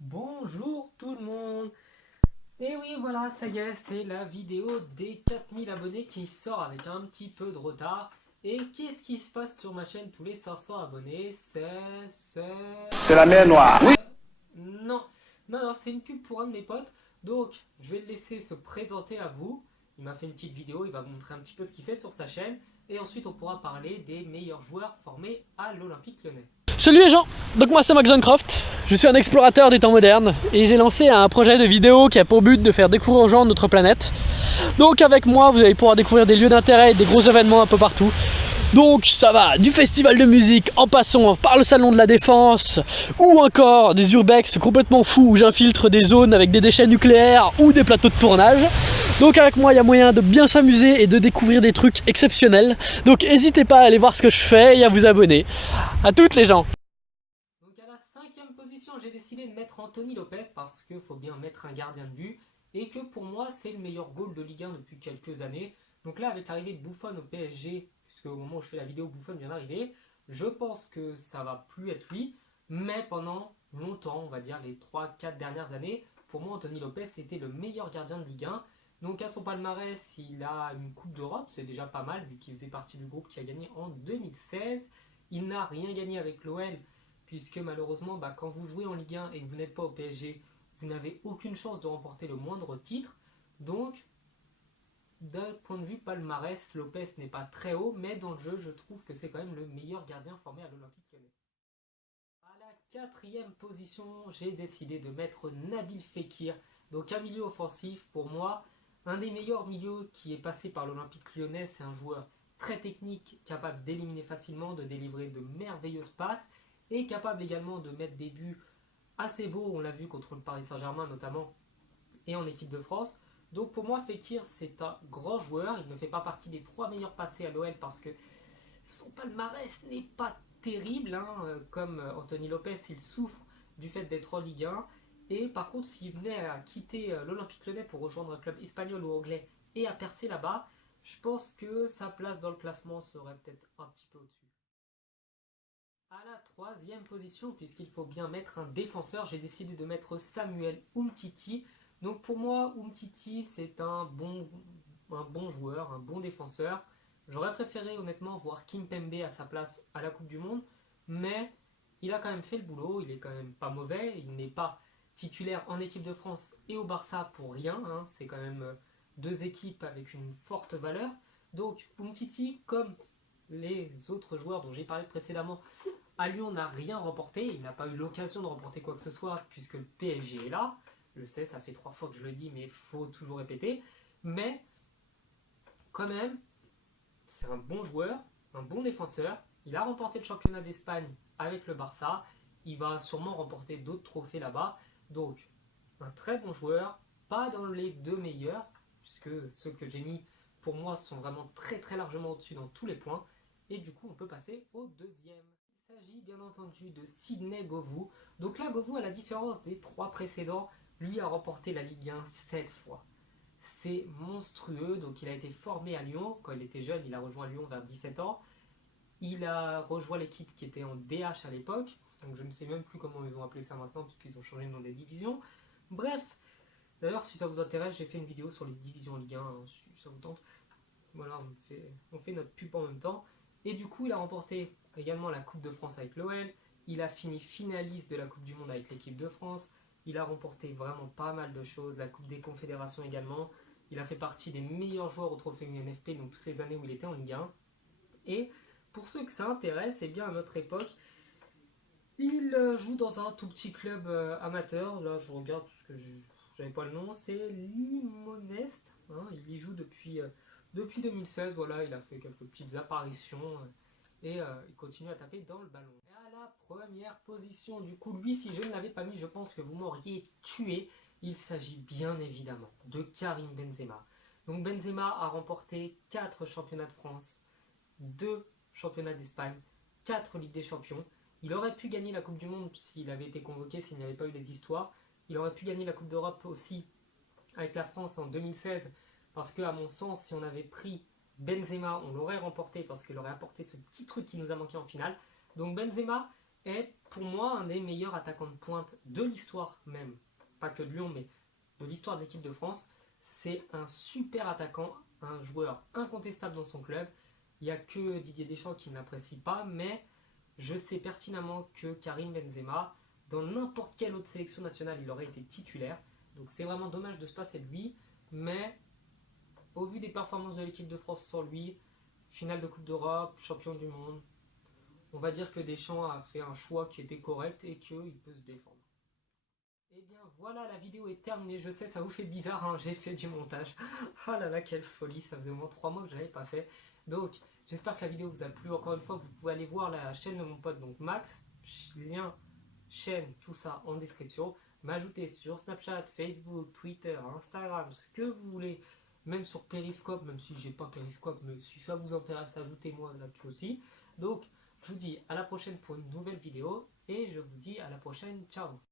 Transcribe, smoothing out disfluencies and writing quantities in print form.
Bonjour tout le monde. Et oui, voilà, ça y est, c'est la vidéo des 4000 abonnés qui sort avec un petit peu de retard. Et qu'est-ce qui se passe sur ma chaîne tous les 500 abonnés? C'est la mer Noire. Oui. Non, non, c'est une pub pour un de mes potes. Donc, je vais le laisser se présenter à vous. Il m'a fait une petite vidéo, il va vous montrer un petit peu ce qu'il fait sur sa chaîne. Et ensuite, on pourra parler des meilleurs joueurs formés à l'Olympique Lyonnais. Salut les gens, donc moi c'est Maxzoncroft, je suis un explorateur des temps modernes et j'ai lancé un projet de vidéo qui a pour but de faire découvrir aux gens notre planète. Donc avec moi vous allez pouvoir découvrir des lieux d'intérêt et des gros événements un peu partout. Donc ça va du festival de musique en passant par le salon de la défense ou encore des urbex complètement fous où j'infiltre des zones avec des déchets nucléaires ou des plateaux de tournage. Donc avec moi il y a moyen de bien s'amuser et de découvrir des trucs exceptionnels. Donc n'hésitez pas à aller voir ce que je fais et à vous abonner. À toutes les gens. Donc à la 5e position, j'ai décidé de mettre Anthony Lopez parce qu'il faut bien mettre un gardien de but et que pour moi c'est le meilleur goal de Ligue 1 depuis quelques années. Donc là avec l'arrivée de Buffon au PSG, puisque au moment où je fais la vidéo Buffon vient d'arriver, je pense que ça va plus être lui, mais pendant longtemps, on va dire les 3-4 dernières années, pour moi Anthony Lopez était le meilleur gardien de Ligue 1. Donc à son palmarès, il a une Coupe d'Europe, c'est déjà pas mal vu qu'il faisait partie du groupe qui a gagné en 2016. Il n'a rien gagné avec l'OL puisque malheureusement, quand vous jouez en Ligue 1 et que vous n'êtes pas au PSG, vous n'avez aucune chance de remporter le moindre titre. Donc, d'un point de vue palmarès, Lopez n'est pas très haut, mais dans le jeu, je trouve que c'est quand même le meilleur gardien formé à l'Olympique Lyonnais. À la 4e position, j'ai décidé de mettre Nabil Fekir, donc un milieu offensif. Pour moi, un des meilleurs milieux qui est passé par l'Olympique Lyonnais, c'est un joueur très technique, capable d'éliminer facilement, de délivrer de merveilleuses passes et capable également de mettre des buts assez beaux, on l'a vu contre le Paris Saint-Germain notamment, et en équipe de France. Donc pour moi, Fekir, c'est un grand joueur. Il ne fait pas partie des 3 meilleurs passés à l'OL parce que son palmarès n'est pas terrible. Comme Anthony Lopez, il souffre du fait d'être en Ligue 1. Et par contre, s'il venait à quitter l'Olympique Lyonnais pour rejoindre un club espagnol ou anglais et à percer là-bas, je pense que sa place dans le classement serait peut-être un petit peu au-dessus. À la 3e position, puisqu'il faut bien mettre un défenseur, j'ai décidé de mettre Samuel Umtiti. Donc pour moi, Umtiti, c'est un bon joueur, un bon défenseur. J'aurais préféré honnêtement voir Kimpembe à sa place à la Coupe du Monde, mais il a quand même fait le boulot, il est quand même pas mauvais, il n'est pas titulaire en équipe de France et au Barça pour rien, c'est quand même deux équipes avec une forte valeur. Donc Umtiti, comme les autres joueurs dont j'ai parlé précédemment, à Lyon n'a rien remporté, il n'a pas eu l'occasion de remporter quoi que ce soit puisque le PSG est là. Je sais, ça fait 3 fois que je le dis, mais il faut toujours répéter. Mais quand même, c'est un bon joueur, un bon défenseur. Il a remporté le championnat d'Espagne avec le Barça. Il va sûrement remporter d'autres trophées là-bas. Donc, un très bon joueur, pas dans les 2 meilleurs, puisque ceux que j'ai mis pour moi sont vraiment très très largement au-dessus dans tous les points. Et du coup, on peut passer au deuxième. Il s'agit bien entendu de Sidney Govou. Donc là, Govou, à la différence des 3 précédents, lui a remporté la Ligue 1 7 fois. C'est monstrueux, donc il a été formé à Lyon. Quand il était jeune, il a rejoint Lyon vers 17 ans. Il a rejoint l'équipe qui était en DH à l'époque. Donc je ne sais même plus comment ils ont appelé ça maintenant, puisqu'ils ont changé le nom des divisions. Bref, d'ailleurs, si ça vous intéresse, j'ai fait une vidéo sur les divisions Ligue 1, si ça vous tente. Voilà, on fait notre pub en même temps. Et du coup, il a remporté également la Coupe de France avec l'OL. Il a fini finaliste de la Coupe du Monde avec l'équipe de France. Il a remporté vraiment pas mal de choses. La Coupe des Confédérations également. Il a fait partie des meilleurs joueurs au trophée UNFP, donc toutes les années où il était en Ligue 1. Et pour ceux que ça intéresse, eh bien à notre époque, il joue dans un tout petit club amateur. Là, je regarde parce que j'avais pas le nom. C'est Limonest. Il y joue depuis 2016. Voilà, il a fait quelques petites apparitions. Et il continue à taper dans le ballon. Et à la première position, du coup, lui, si je ne l'avais pas mis, je pense que vous m'auriez tué. Il s'agit bien évidemment de Karim Benzema. Donc Benzema a remporté 4 championnats de France, 2 championnats d'Espagne, 4 Ligues des Champions. Il aurait pu gagner la Coupe du Monde s'il avait été convoqué, s'il n'y avait pas eu les histoires. Il aurait pu gagner la Coupe d'Europe aussi avec la France en 2016, parce que à mon sens, si on avait pris Benzema, on l'aurait remporté parce qu'il aurait apporté ce petit truc qui nous a manqué en finale. Donc Benzema, est pour moi un des meilleurs attaquants de pointe de l'histoire même, pas que de Lyon, mais de l'histoire de l'équipe de France. C'est un super attaquant, un joueur incontestable dans son club. Il n'y a que Didier Deschamps qui ne l'apprécie pas, mais je sais pertinemment que Karim Benzema, dans n'importe quelle autre sélection nationale, il aurait été titulaire. Donc c'est vraiment dommage de se passer de lui, mais au vu des performances de l'équipe de France sans lui, finale de Coupe d'Europe, champion du monde, on va dire que Deschamps a fait un choix qui était correct et qu'il peut se défendre. Et bien voilà, la vidéo est terminée. Je sais, ça vous fait bizarre, hein, j'ai fait du montage. Ah là là, quelle folie, ça faisait au moins 3 mois que je n'avais pas fait. Donc, j'espère que la vidéo vous a plu. Encore une fois, vous pouvez aller voir la chaîne de mon pote, donc Max, lien, chaîne, tout ça en description. M'ajouter sur Snapchat, Facebook, Twitter, Instagram, ce que vous voulez. Même sur Periscope, même si j'ai pas Periscope, mais si ça vous intéresse, ajoutez-moi là-dessus aussi. Donc, je vous dis à la prochaine pour une nouvelle vidéo et je vous dis à la prochaine, ciao.